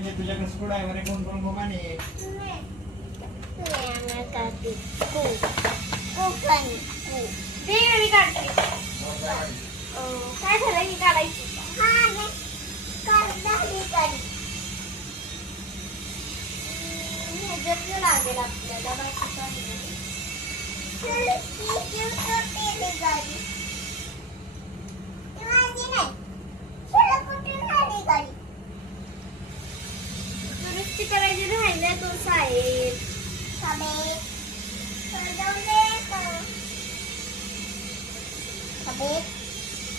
म्हणजे तुझ्याकडे screw driver आहे, कोण कोण कोण आहे? काय झालं ही काढायची लागेल आपल्याला दुरुस्ती करायची राहिल्या तो साहेब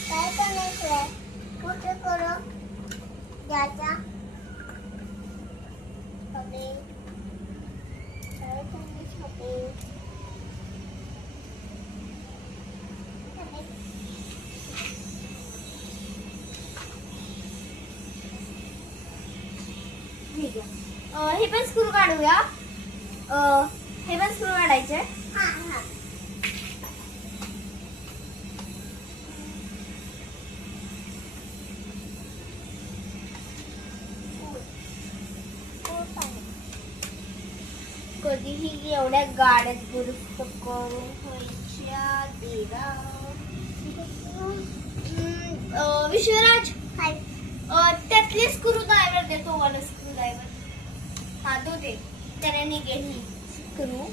काय करायचंय कुठे करू याचा हे पण स्क्रू काढूया हे पण स्क्रू काढायचे कधीही एवढ्या गाड्यात दुरुस्त करून व्हायच्या देवा विश्वराज त्यातले स्क्रू ड्रायव्हर देतो वाला स्क्रू ड्रायव्हर हा तो दे त्याने निघेल स्क्रू